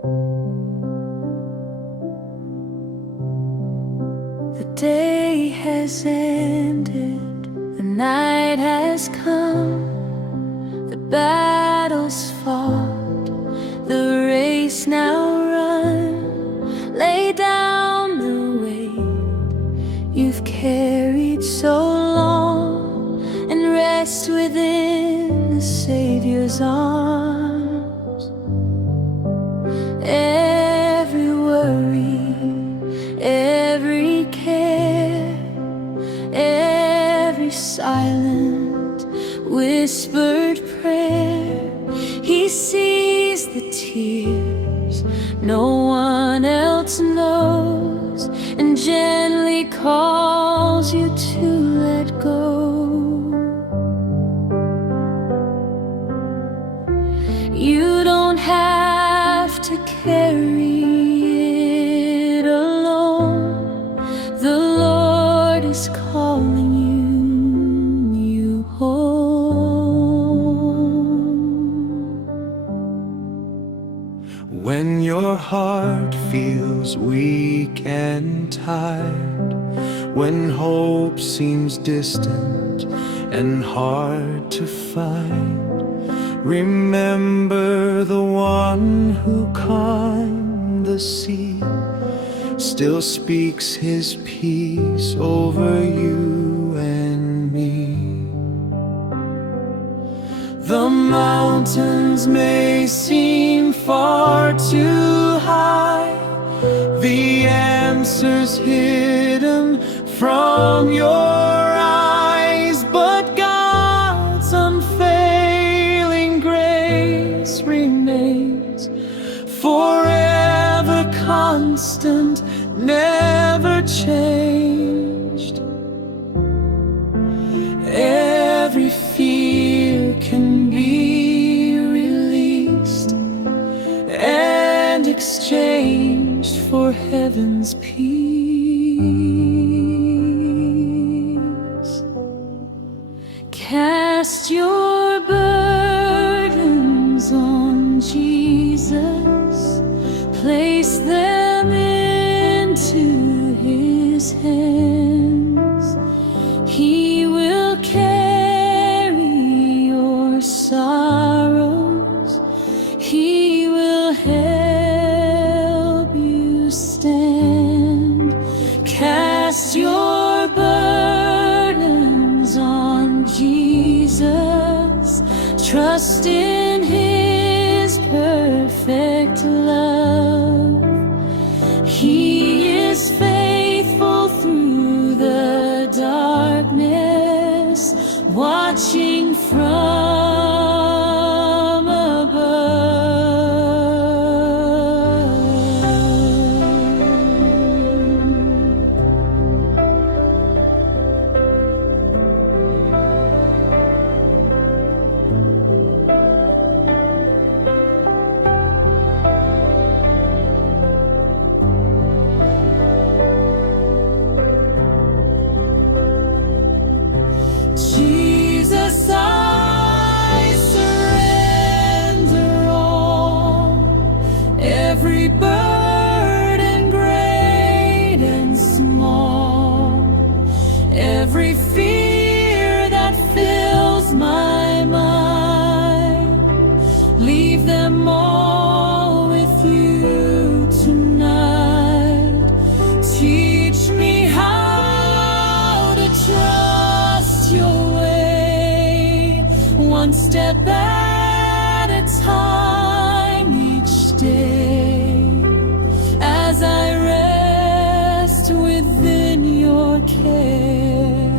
The day has ended, the night has come, the battle's fought, the race now run. Lay down the weight you've carried so long, and rest within the Savior's arms. Every worry, every care, every silent whispered prayer, He sees the tears no one else knows, and gently calls you to let go. You don't have to carry it alone. The Lord is calling you home. When your heart feels weak and tired, when hope seems distant and hard to find, remember the one who calmed the sea still speaks His peace over you and me. The mountains may seem far too high, the answer's hidden from your eyes, but God's unfailing grace remains forever constant, never changed. Every fear can be released and exchanged for heaven's peace. Cast your burdens on Jesus, place them into His hands. He will carry your sorrows, He will help you stand. Cast your burdens on Jesus, trust in His perfect love. He is faithful through the darkness, watching from above. Jesus, I surrender all, every burden great and small, every fear that fills my mind. Leave them all with you tonight. Teach me how to trust your way, one step at a time each day, as I rest within your care.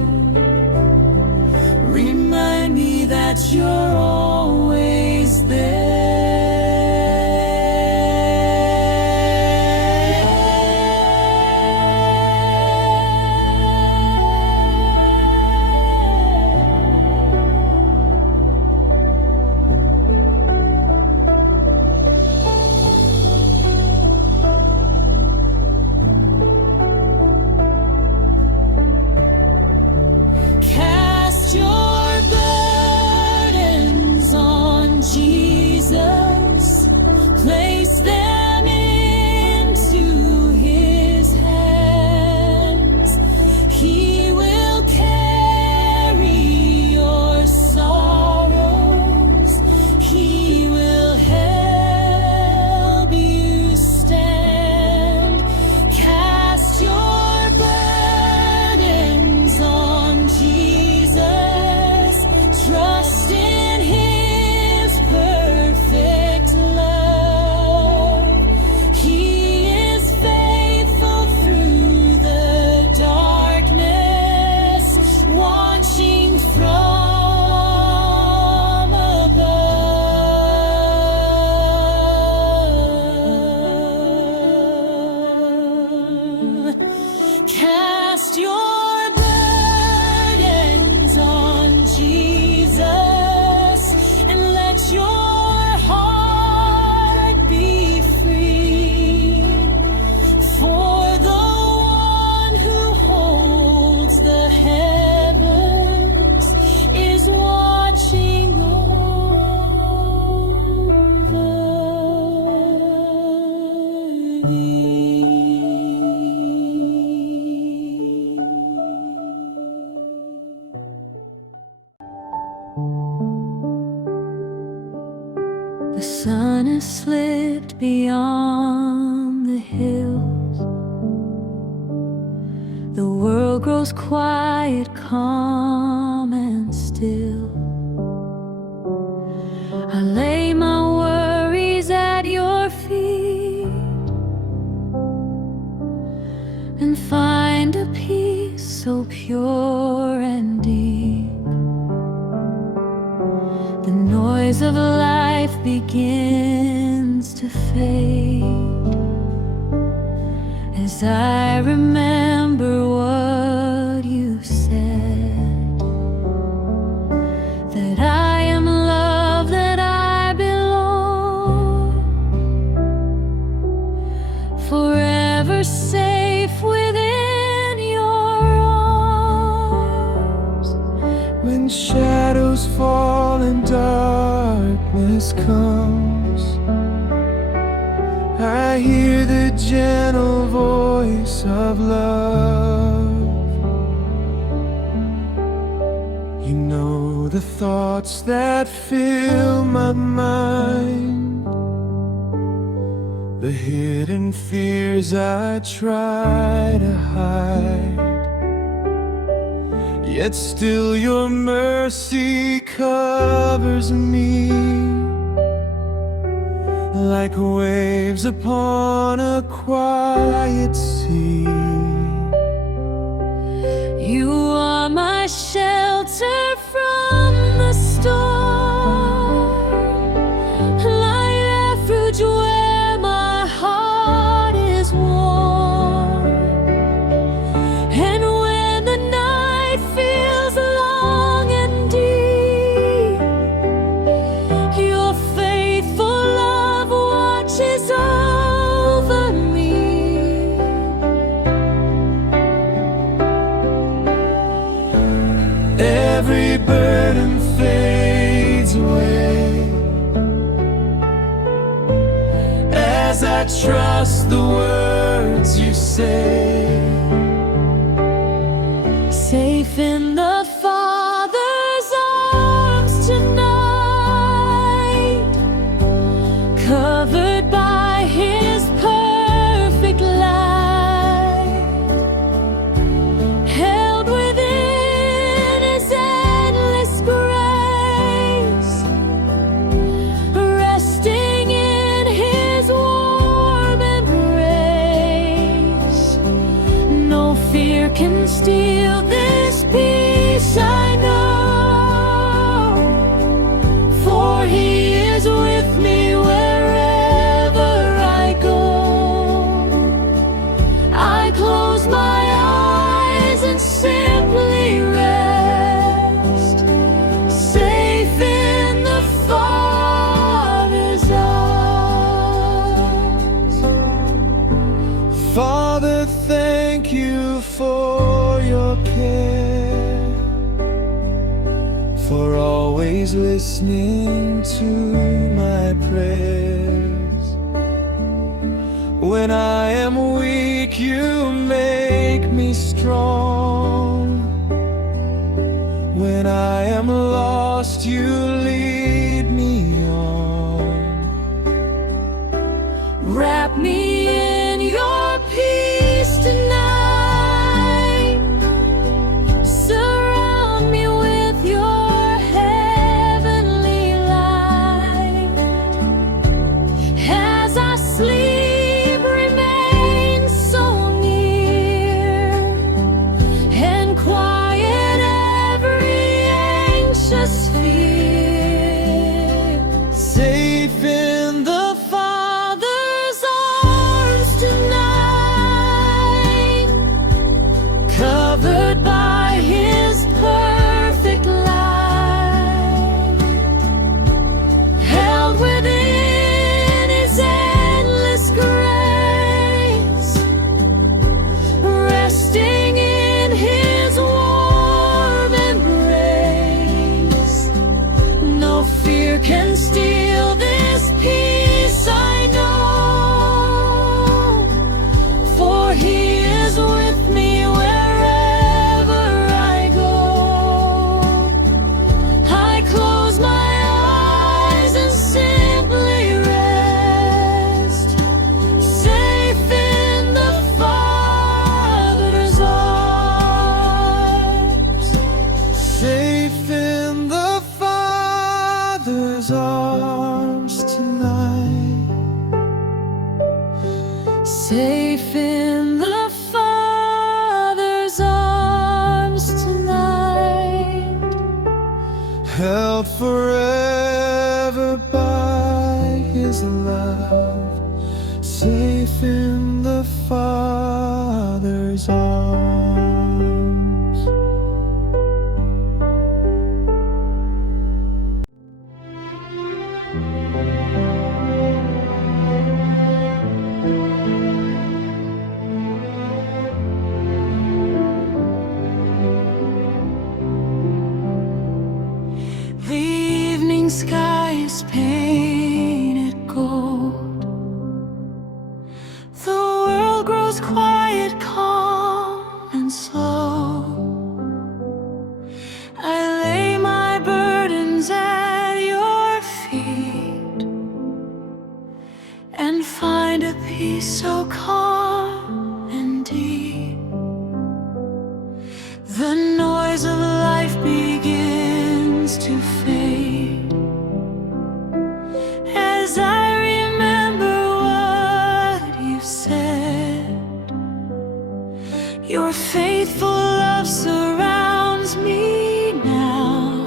Remind me that you're always there. drift beyond the hills. The world grows quiet, calm and still. I lay my worries at your feet and find a peace so pure and deep. The noise of life begins to fade as I remember what you said, that I am love, that I belong, forever safe within your arms. When shadows fall and darkness comes, I hear the gentle voice of love. You know the thoughts that fill my mind, the hidden fears I try to hide. Yet still your mercy covers me like waves upon a quiet sea. You are my shelter from the storm, light refuge where my heart is warm. And when the night feels long and deep, your faithful love watches over me. Every burden fades away as I trust the words you say. Safe in the Father's arms tonight, covered by His perfect light, held within His endless grace, resting in His warm embrace. No fear can steal this peace I know, for He is with me wherever I go. I close my eyes and simply rest, safe in the Father's arms. Father, thank you for your care, for always listening to my prayers. When I am weak, you make me strong. When I am lost, you lead me on. Wrap me in your peace tonight, surround me with your heavenly light. As I sleep, remain so near and quiet every anxious fear. Safe in the Father's arms. safe in the Father's arms tonight, held forever by His love, safe in the Father's arms. the evening sky is painted gold, the world grows quiet, calm and slow. I lay my burdens at your feet and find a peace so calm and deep. The noise of life begins to fade as I remember what you said. Your faithful love surrounds me now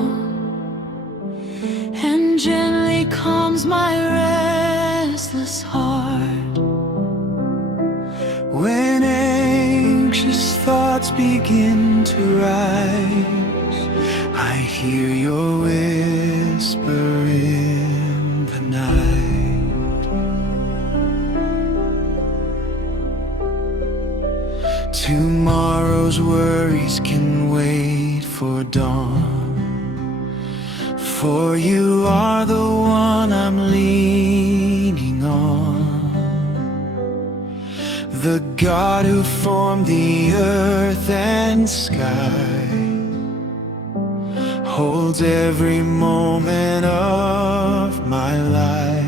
and gently calms my restless heart. When anxious thoughts begin to rise, I hear your whisper in the night. Tomorrow's worries can wait for dawn, for you are the one I'm leaning on. The God who formed the earth and sky holds every moment of my life.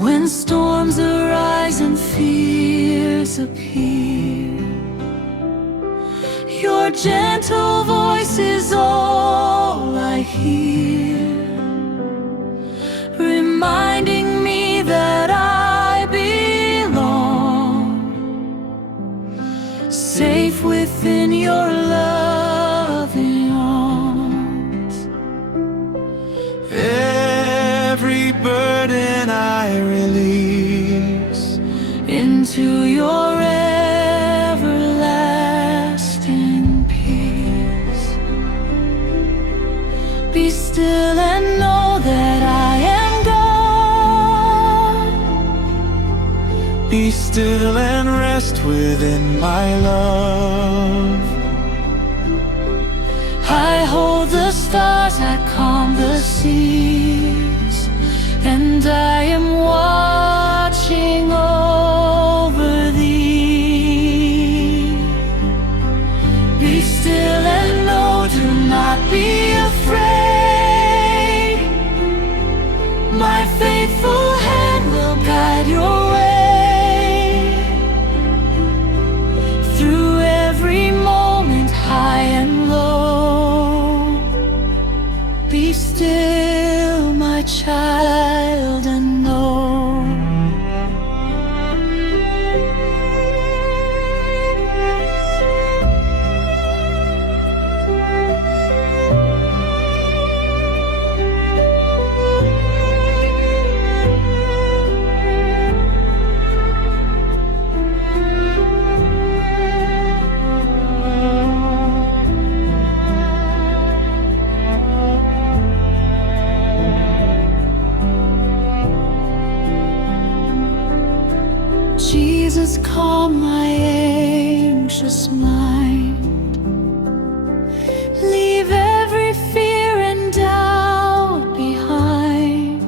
When storms arise and fears appear, your gentle voice is all I hear, reminding me that I belong, safe within your loving arms. Every burden I release Into your everlasting peace. Be still and know that I am God. Be still and rest within my love. I hold the stars, I calm the seas, and I am watching over thee. Be still and know, do not be afraid. My faithful hand will guide your way through every moment, high and low. Be still, my child, and know. Jesus, calm my anxious mind. Leave every fear and doubt behind.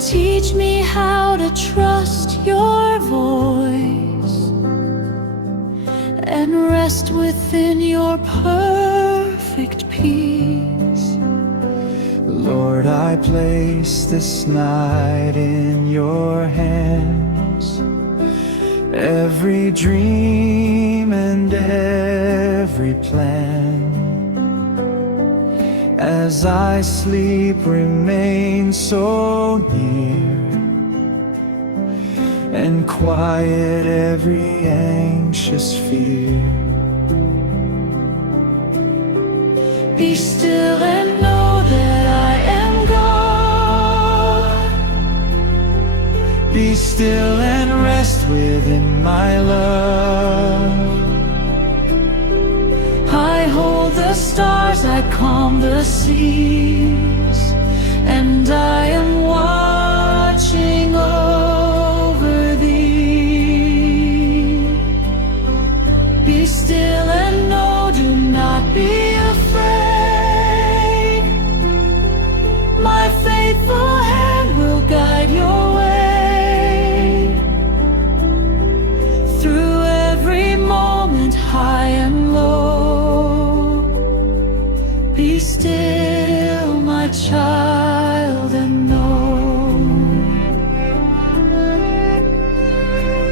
Teach me how to trust your voice and rest within your perfect peace. Lord, I place this night in your hands. Every dream and every plan, as I sleep, remain so near. and quiet every anxious fear. Be still and know that I am God. Be still and rest within my love. I hold the stars, I calm the seas, and I am watching over thee. Be still and know, do not be afraid. My faithful hand will guide your way through every moment, high and low. Be still, my child, and know.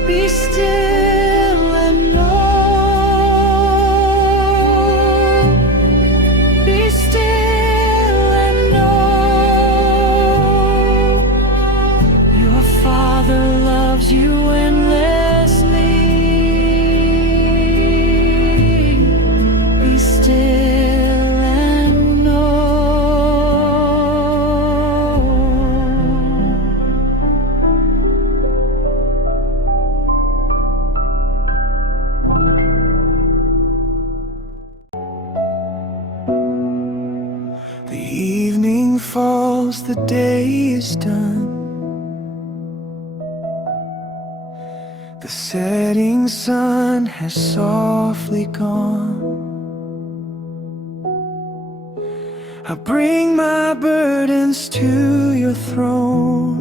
Be still and know. Be still and know. Your Father loves you endlessly. Be still and know. The evening falls, the day is done. The setting sun has softly gone. I bring my burdens to your throne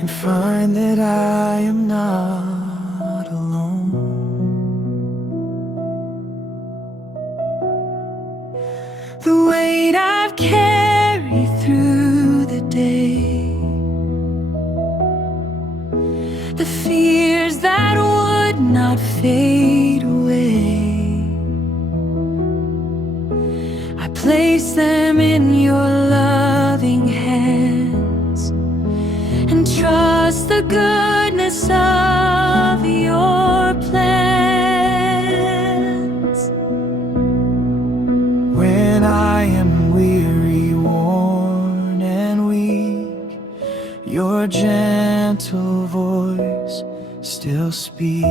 and find that I am not alone. The weight I've carried through the day, the fears that would not fade away, I place them in your loving hands and trust the goodness of your plans. When I am weary, worn and weak, your gentle voice still speaks.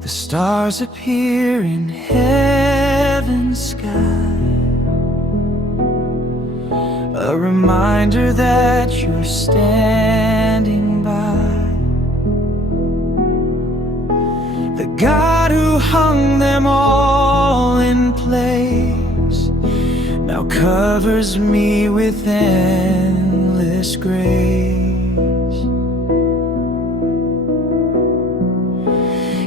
The stars appear in heaven's sky, a reminder that you're standing by. The God who hung them all in place now covers me with endless grace.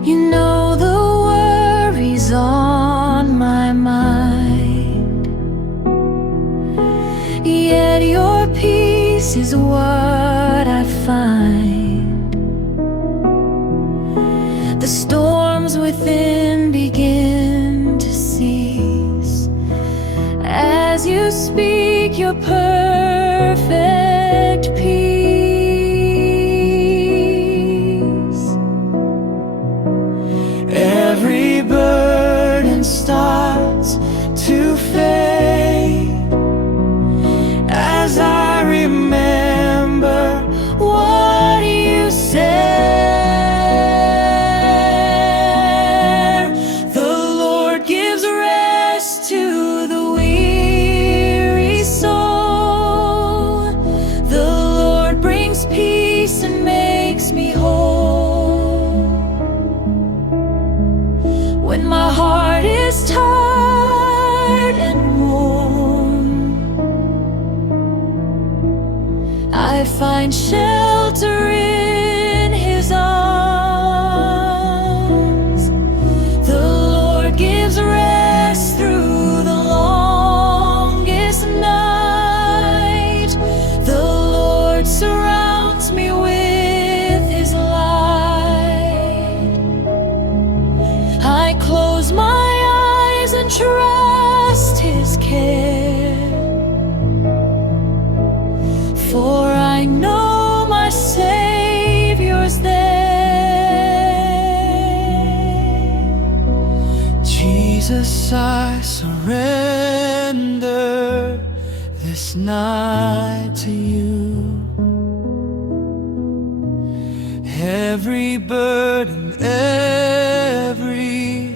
You know the worries on my mind, yet your peace is what I find. The storms within begin to cease as you speak your perfect peace. Every burden starts to fade as I remember what you said. The Lord gives rest to the weary soul. The Lord brings peace and makes me whole. When my heart is tired and worn, I find shelter in His arms. The Lord gives rest through the longest night. The Lord surrounds me with His light. I close my eyes and trust His care. Yes, I surrender this night to you. Every burden, every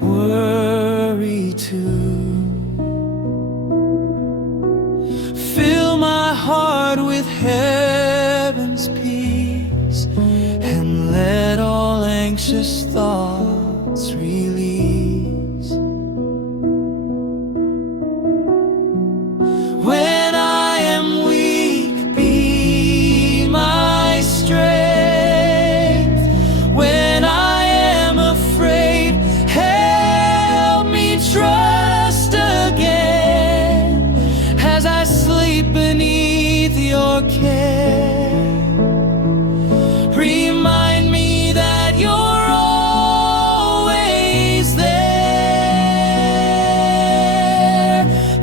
worry too. Fill my heart with heaven's peace, and let all anxious thoughts release. When I am weak, be my strength. When I am afraid, help me trust again. As I sleep beneath your care, remind me that you're always there.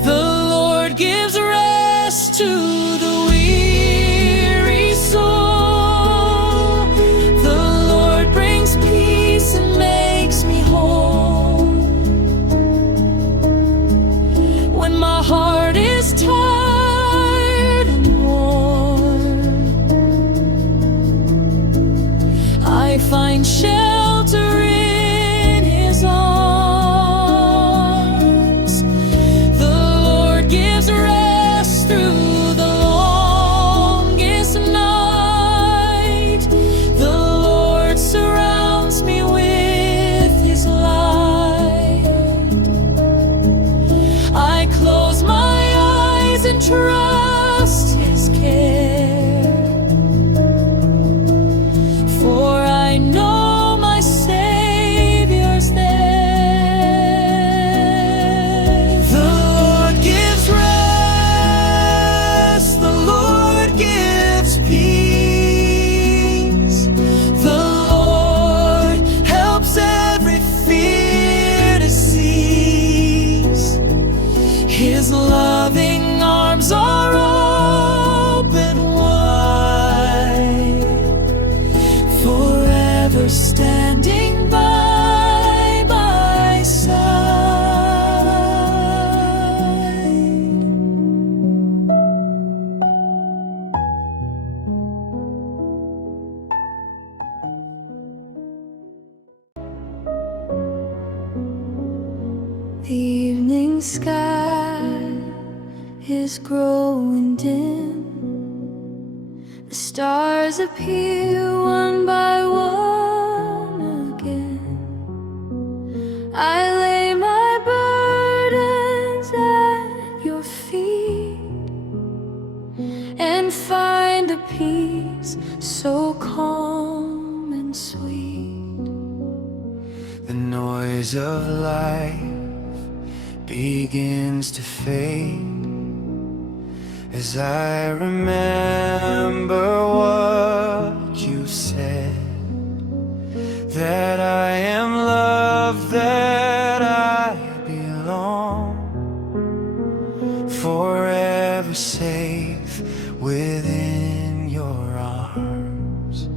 The Lord gives rest to the weary soul. The Lord brings peace and makes me whole. When my heart is tired and worn, I find shelter in His arms. The Lord gives rest through the longest night. The Lord surrounds me with His light. I close my eyes and trust His care, for I know my Savior's there. The Lord gives rest, the Lord gives peace. The Lord helps every fear to cease. His loving arms are open wide, forever standing by my side. The evening sky is growing dim. The stars appear one by one again. I lay my burdens at your feet and find a peace so calm and sweet. The noise of life begins to fade as I remember what you said, that I am loved, that I belong, forever safe within your arms.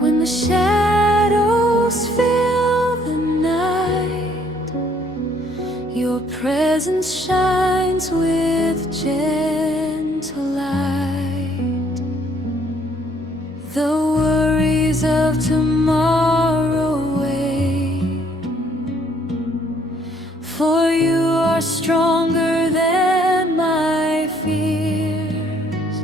When the shadows fill the night, your presence shines with gentle light. The worries of tomorrow wait, for you are stronger than my fears.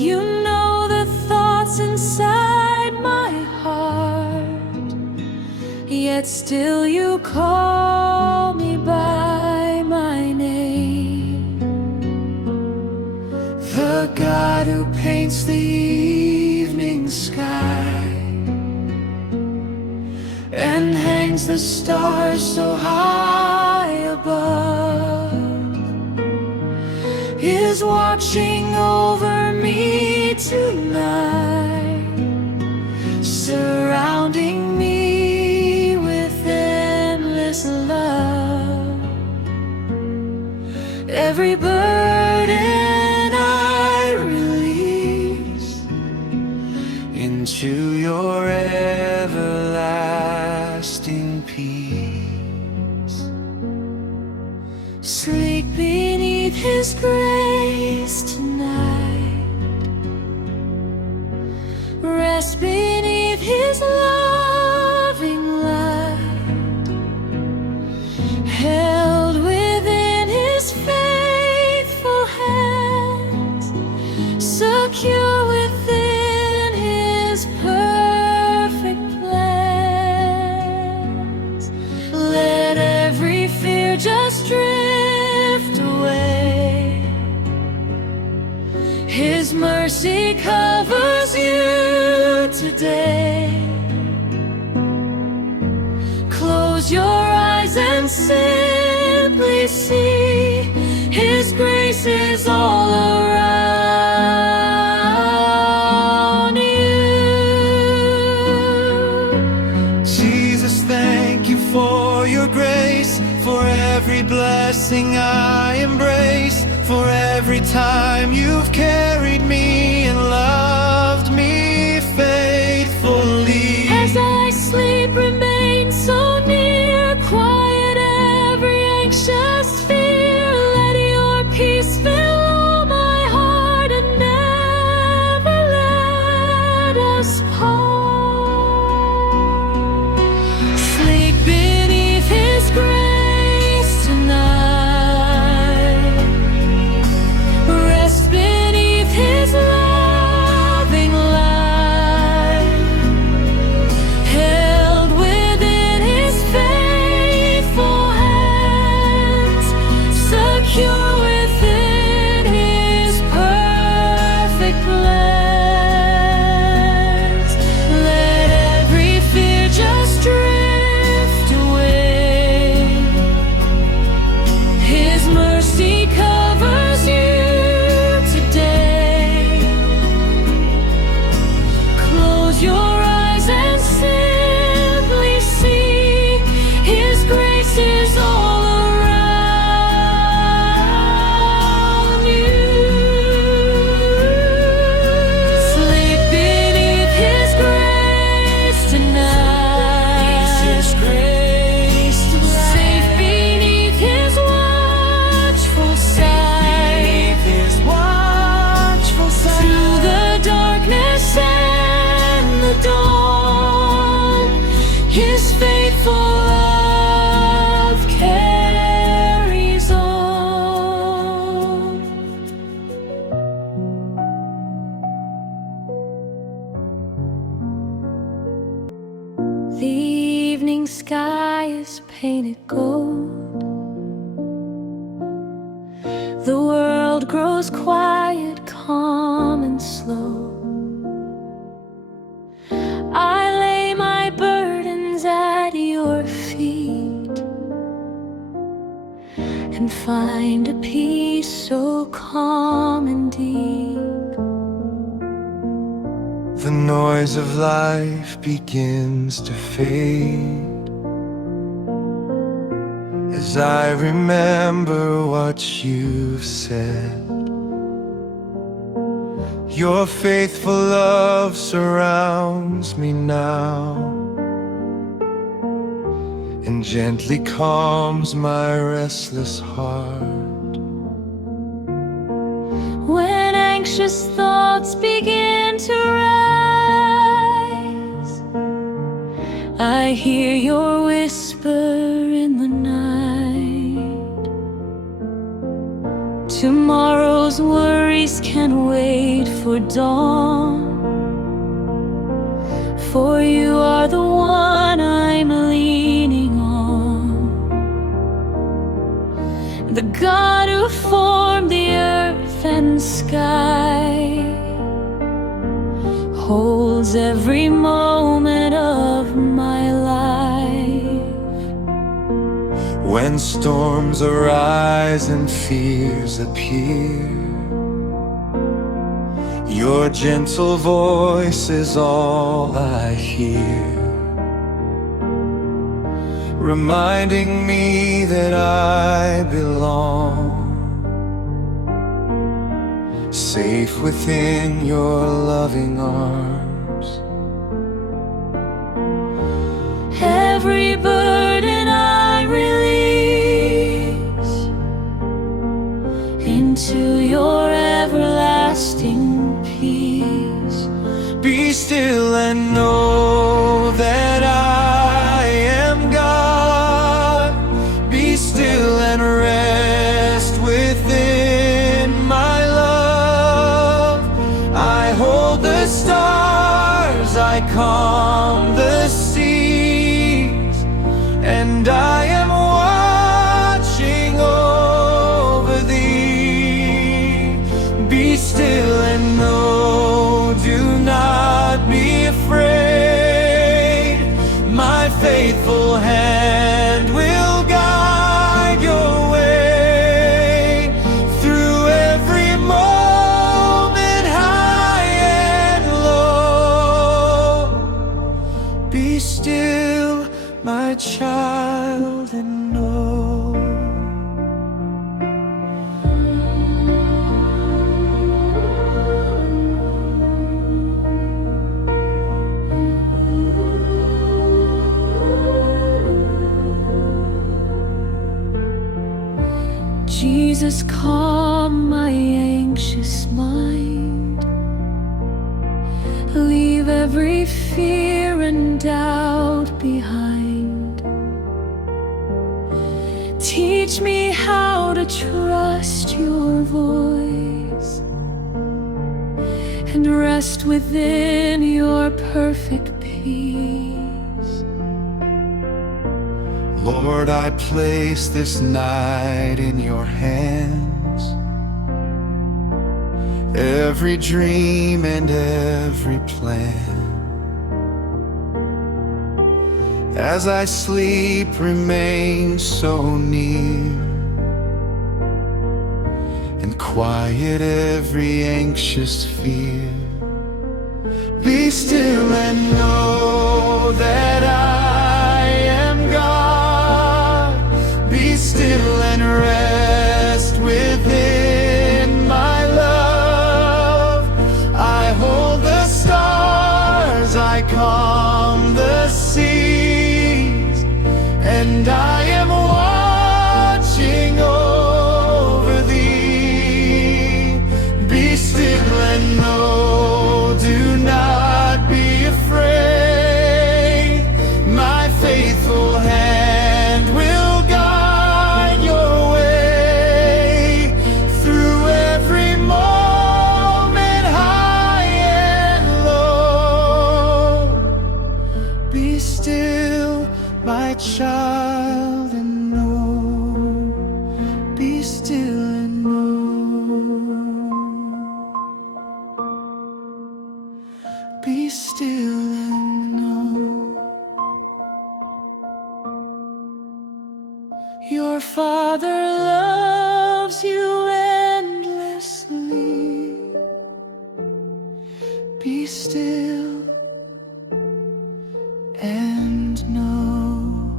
You know the thoughts inside my heart, yet still you call me by my name. The God who paints the evening sky and hangs the stars so high above is watching over me tonight, surrounding me with endless love. Every burden I release into your everlasting peace. Sleep beneath His grace tonight. Rest beneath His loving light. Held within His faithful hands, secure within His perfect plans. Let every fear just drift away. His mercy covers you today. Close your eyes and simply see His grace is all around you. Jesus, thank you for your grace, for every blessing I embrace, for every time you've carried me and loved me faithfully. As I sleep, remain so near, quiet every anxious fear. Let your peace fill all my heart and never let us part. Sleep beneath His grace tonight. Rest beneath His loving light. Held within His faithful hands, secure within His perfect plans. Let every fear just drift away. His mercy covers you today. Close your eyes and simply see His grace is all around you. Sleep beneath His grace tonight. Safe beneath His watchful sight. Through the darkness and the dawn, His faithful love carries on. The evening sky is painted gold. The world grows quiet, calm and slow. I lay my burdens at your feet and find a peace so calm and deep. The noise of life begins to fade as I remember what you've said. Your faithful love surrounds me now and gently calms my restless heart. When anxious thoughts begin to rise, I hear your whisper in the night. Tomorrow's worries can wait for dawn, for you are the one I'm leaning on. The God who formed the earth and sky holds every moment of my life. When storms arise and fears appear, your gentle voice is all I hear, reminding me that I belong, safe within your loving arms. Every burden I release into your everlasting peace. Be still and know that I am God. Be still and rest within my love. I hold the stars, I calm the seas, and I am watching over thee. Be still and know, do not be afraid. My faithful hand will guide your way through every moment, high and low. Be still, my child, and know. Jesus, calm my anxious mind. Leave every fear and doubt behind. Teach me how to trust your voice and rest within your perfect peace. Lord, I place this night in your hands, every dream and every plan. As I sleep, remain so near and quiet every anxious fear. Be still and know that I am God. Be still and rest within my love. I hold the stars, I calm the seas, and I am watching over thee. Be still and know, do not be afraid. My faithful hand will guide your way through every moment, high and low. Be still, my child, and know. Be still and know. Be still and know. Your Father loves you endlessly. Be still and know.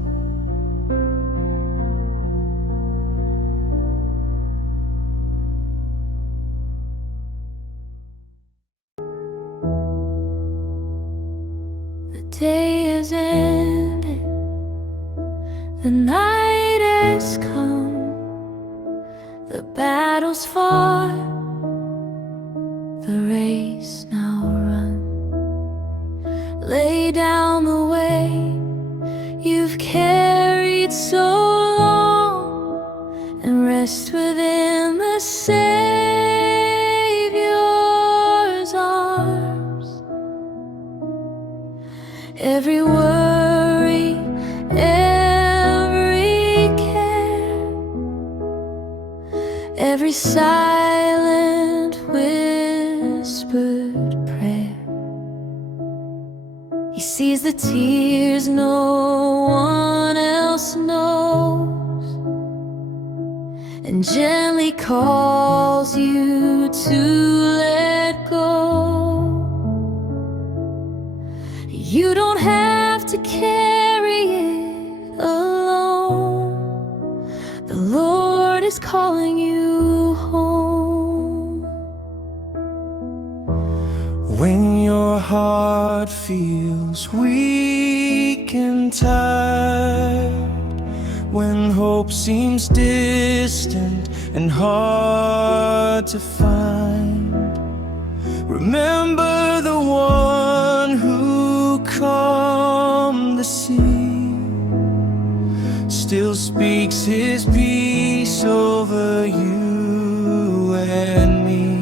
The day is ended, the night is come, the battle's fought, the race now run. Lay down the way you've carried so long and rest within the Savior's arms. Every worry, every care, every silent whispered prayer. He sees the tears no one else knows and gently calls you to let go. You don't have to carry it alone. The Lord is calling you home. When your heart feels weak and tired, when hope hope seems distant and hard to find, remember the one who calmed the sea, still speaks his peace over you and me.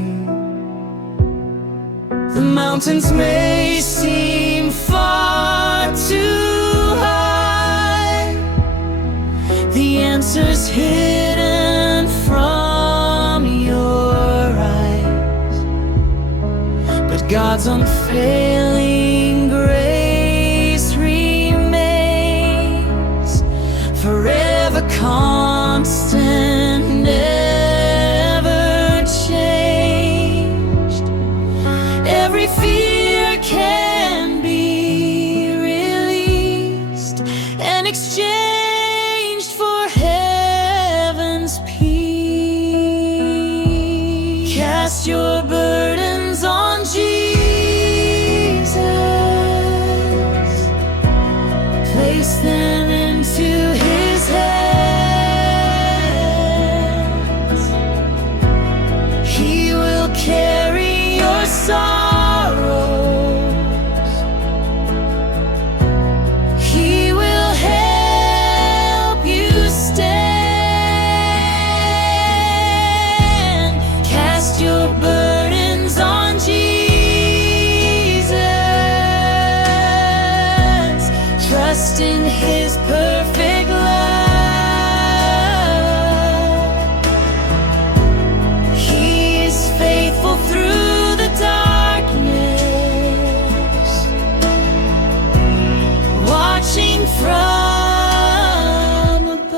The mountains may seem far too high, the answer's hidden from your eyes, but God's unfailing grace remains forever constant, never changed. Every fear can be released and exchanged for heaven's peace. Cast your burdens on Jesus, place them into His hands. He will carry your sorrows, He will help you stand. Cast your burdens on Jesus, trust in His perfect love. He is faithful through the darkness, watching from above.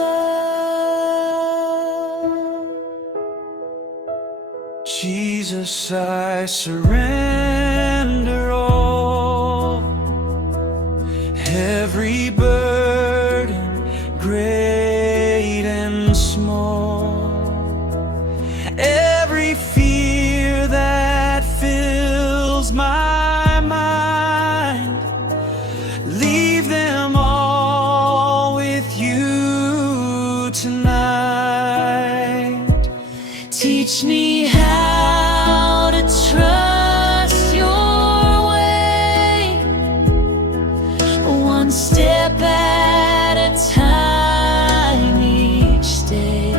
Jesus, I surrender all, every burden, great and small, every fear that fills my mind, leave them all with you tonight. Teach me how to trust your way, one step at a time each day,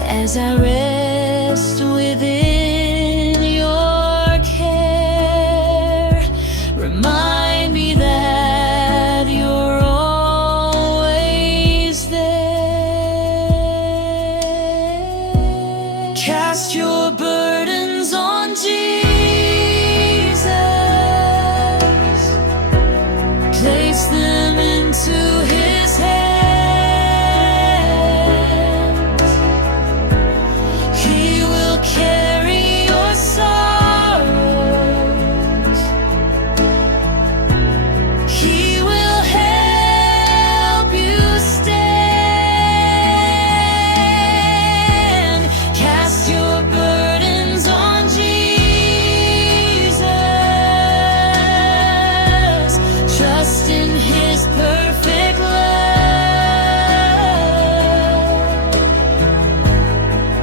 as I rest within your care. Remind me that you're always there. Cast your burdens on Jesus, place them into His hands. He will carry your sorrows, He will help you stand. Cast your burdens on Jesus, trust in His perfect love.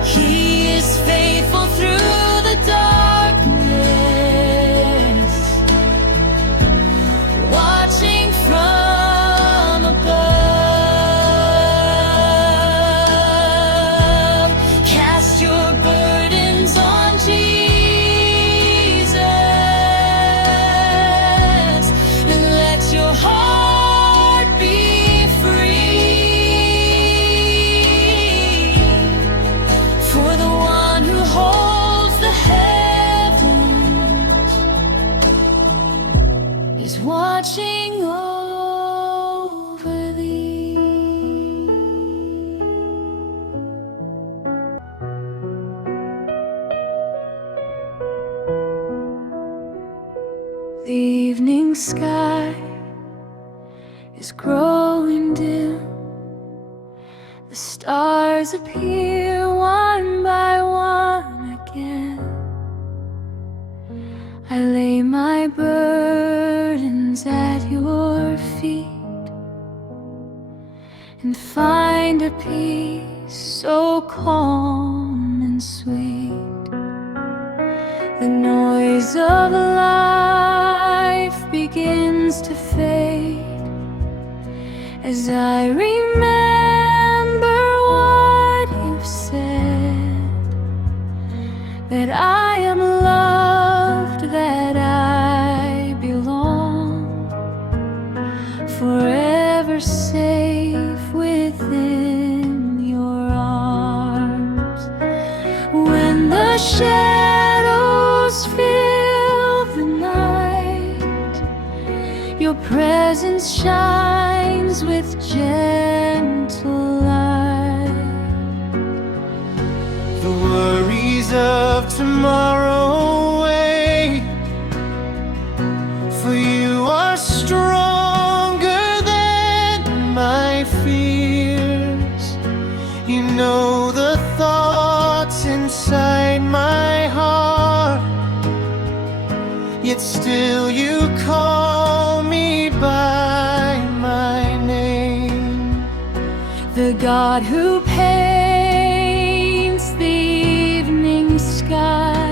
He is faithful through the darkness, watching from above. Cast your burdens on Jesus, and let your heart be free. For the one who holds the heavens is watching over thee. The evening sky is growing dim, the stars appear one by one again. I lay my burdens at your feet, and find a peace so calm and sweet. The noise of life begins to fade as I remember what you've said, that I am loved, that I belong, forever safe within your arms. When the shadows fill the night, your presence shines with gentle light. The worries of tomorrow wait, for you are stronger than my fears. You know the thoughts inside my heart, yet still you call me by my name. The God who paints the evening sky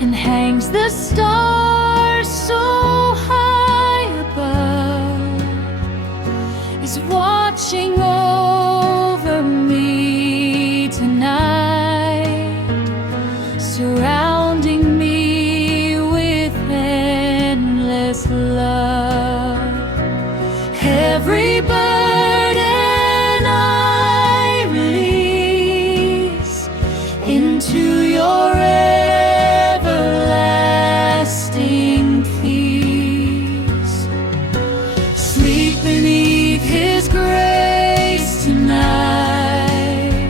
and hangs the stars so high above is watching over me tonight, surrounding me with endless love. Every burden I release into your everlasting peace. Sleep beneath His grace tonight.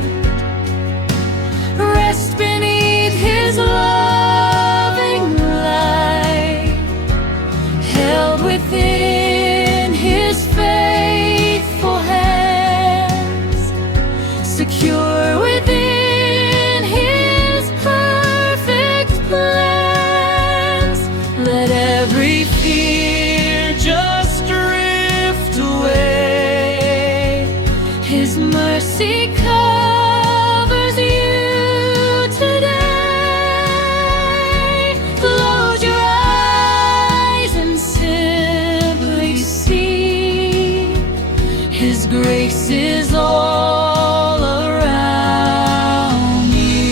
Rest beneath His loving light. Held within His faithful hands. Secure within His perfect plans. Let every fear just drift away. His mercy covers you today. Close your eyes and simply see His grace is all around you.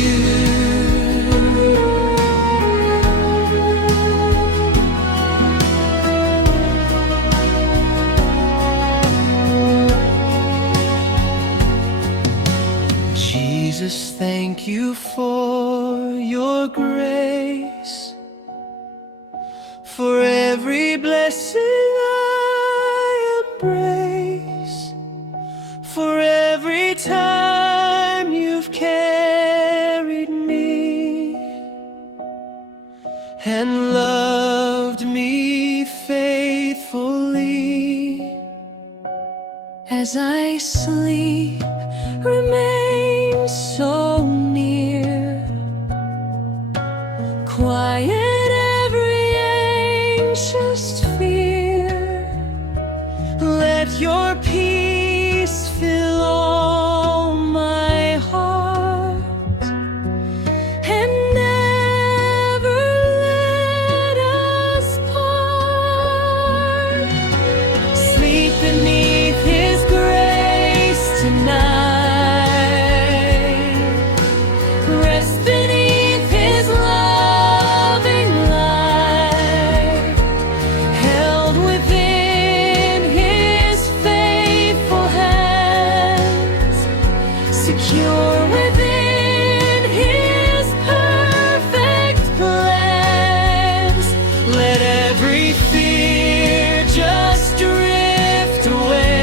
Jesus, thank you for your grace, for every blessing I embrace, for every time you've carried me and loved me faithfully. As I sleep, remain so near. Quiet every anxious fear. Let your peace fill all my heart, And never let us part. sleep beneath His grace tonight. Rest beneath His loving light. Held within His faithful hands. Secure within His perfect plans. Let every fear just drift away.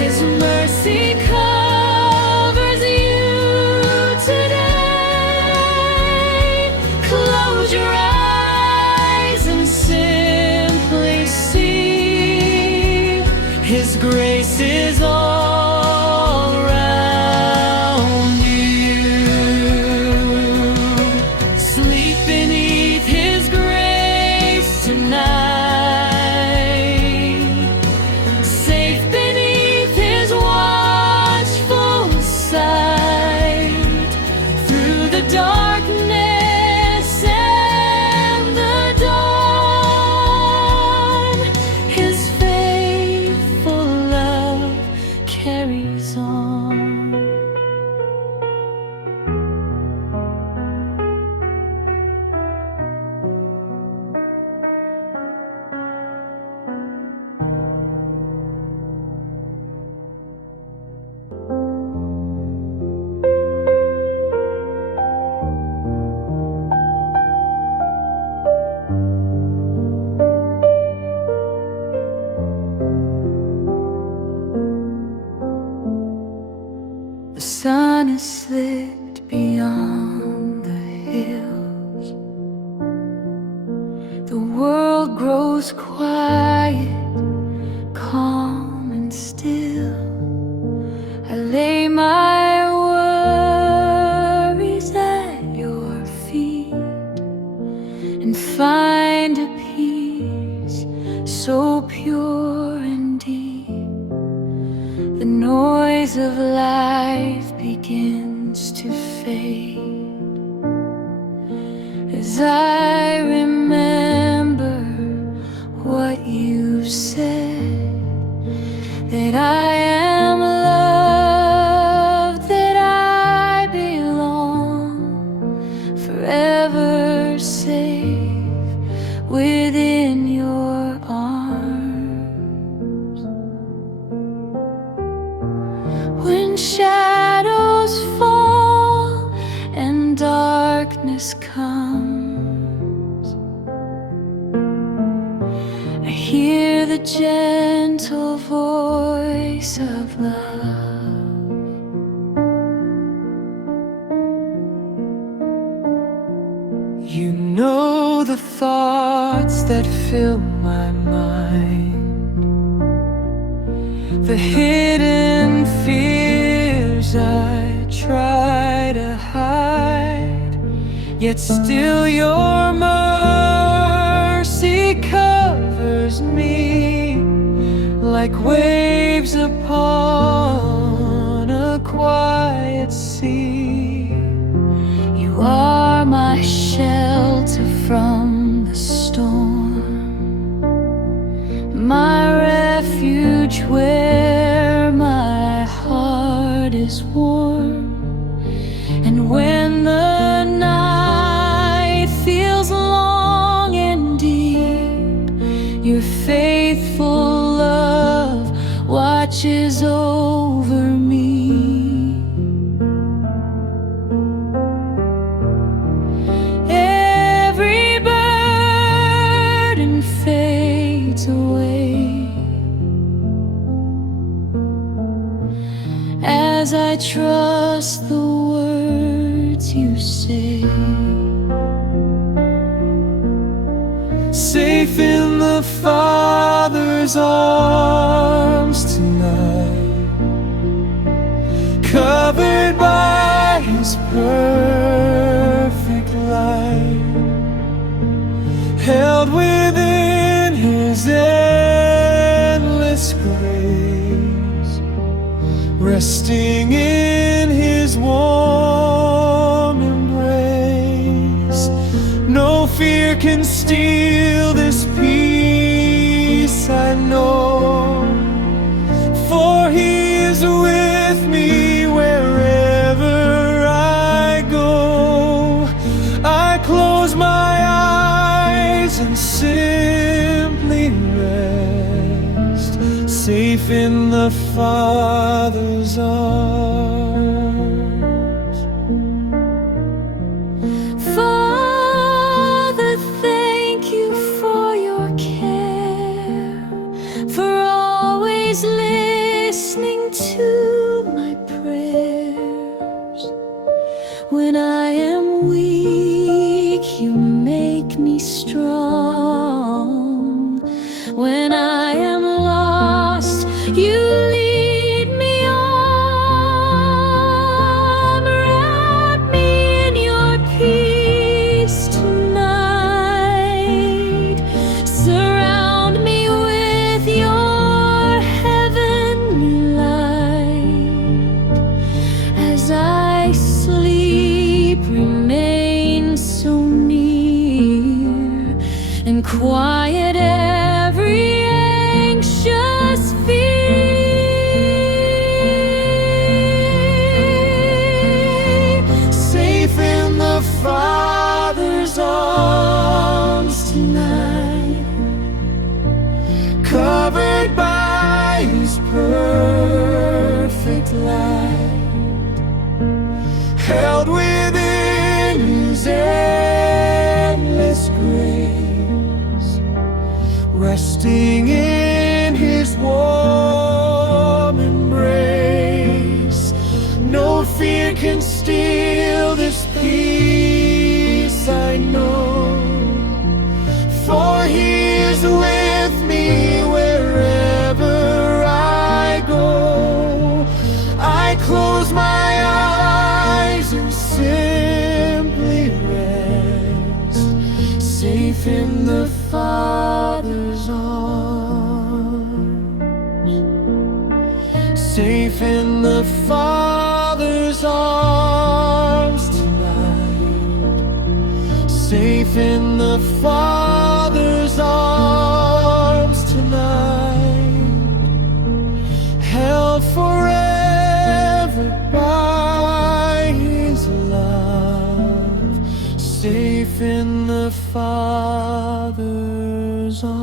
His mercy covers you today. Close your eyes and simply see His grace is all around you. Sleep beneath His grace tonight. Safe has slipped beyond the hills. The world grows quiet, calm and still. I lay my worries at your feet and find a peace so pure and deep. The noise of life begins to fade as I remember what you said, that I am loved, that I belong, forever safe within your arms. When shadows fall and darkness comes, I hear the gentle voice of love. You know the thoughts that fill my mind, the hidden fears I try to hide, yet still your mercy covers me like waves upon a quiet sea. You are my shelter from the storm, my refuge where my heart is warm. And when the night feels long and deep, your faithful love watches over me. Every burden fades away as I trust the words you say. Safe in the Father's arms tonight, covered by His perfect light, held within His endless grace, resting in His warm embrace. No fear can steal this peace I know, for He is with me wherever I go. I close my eyes and simply rest, safe in the Father's arms. Father, thank you for your care, for always listening to my prayers. When I am weak, you make me strong. When I am lost, you lead me on. Wrap me in your peace tonight. Surround me with your heavenly light. As I sleep, remain so near and quiet every anxious fear. Safe in the Father's arms tonight, covered by His perfect light, held within His endless grace, resting in His warm embrace. No fear can close my eyes and simply rest, safe in the Father's arms, safe in the Father's arms tonight, safe in the Father's arms tonight, held forever by His love, safe in the Father's arms.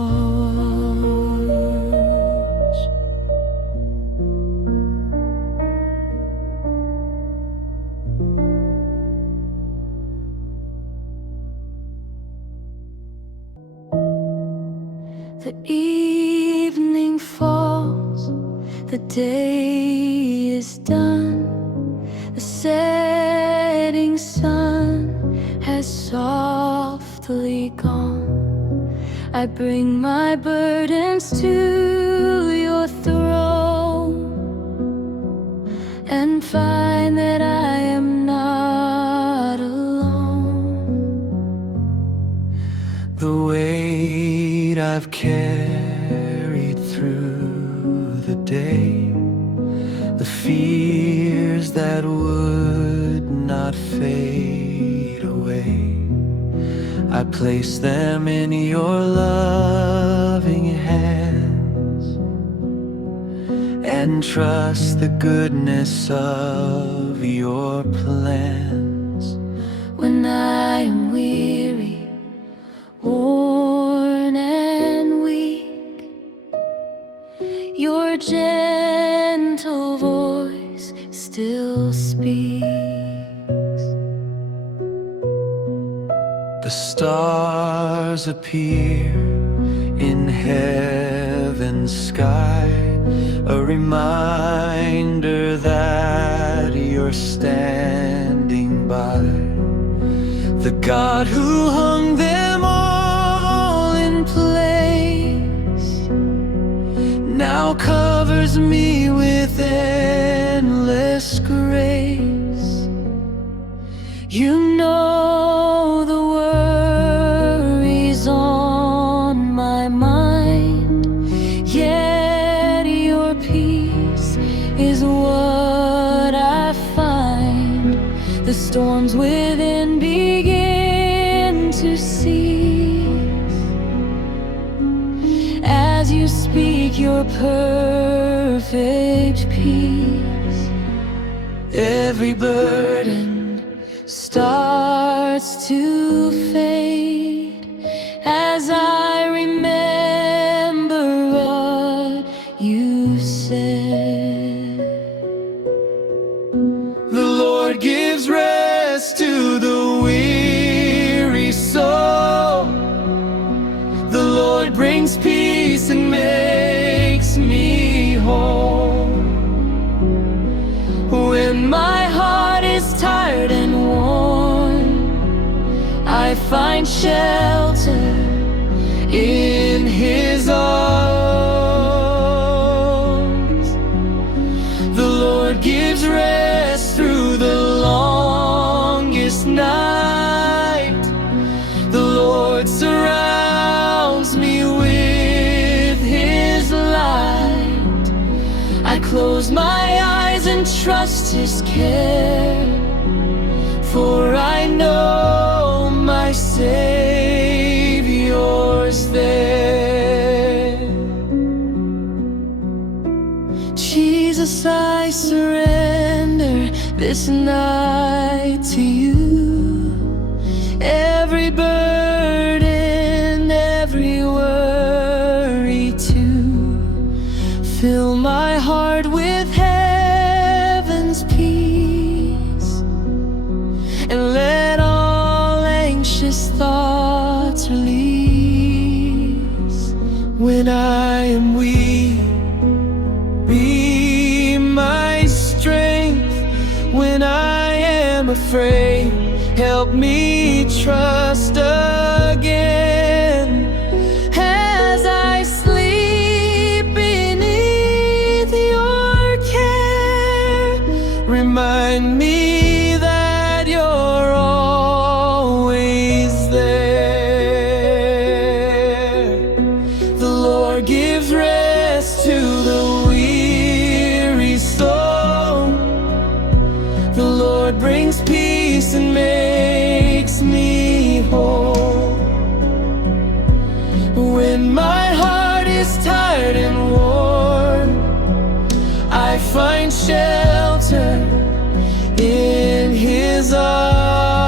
The evening falls, the day is done, the setting sun has softly gone. I bring my burdens to your throne and find that I am not alone. The weight I've carried through the day, the fears that would not fade away, I place them in your loving hands and trust the goodness of your plans. When I am weary, worn and weak, your gentle voice still speaks. The stars appear in heaven's sky, a reminder that you're standing by. The God who hung them all in place now covers me with endless grace. You know the worries on my mind, yet your peace is what I find. The storms within begin to cease as you speak your perfect peace. Every burden starts to fade as I remember what you said. The Lord gives rest to the weary soul. The Lord brings peace and makes me whole. When my heart is tired and worn, I find shelter in His arms. The Lord gives rest through the longest night. The Lord surrounds me with His light. I close my eyes and trust His care, for I know my Savior's there. Jesus, I surrender this night to you. Every burden, every worry too. Fill my heart with heaven's peace, and let all anxious thoughts release. When I am weak, be my strength. When I am afraid, help me trust again. As I sleep beneath your care, remind me that you're always there. The Lord gives rest to the weary soul. The Lord brings peace and makes me whole. When my heart is tired and worn, I find shelter in His arms.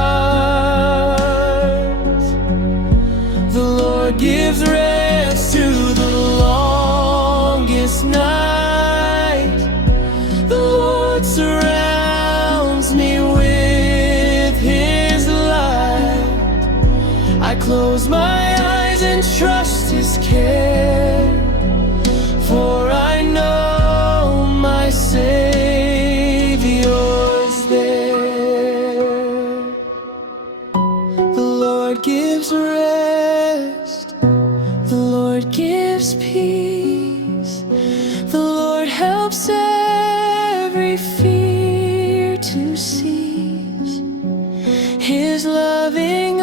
The Lord gives rest to the longest night. The Lord surrounds me with His light. I close my eyes and trust His care, for I know my Savior's there. The Lord gives rest, the Lord gives peace, the Lord helps every fear to cease. His loving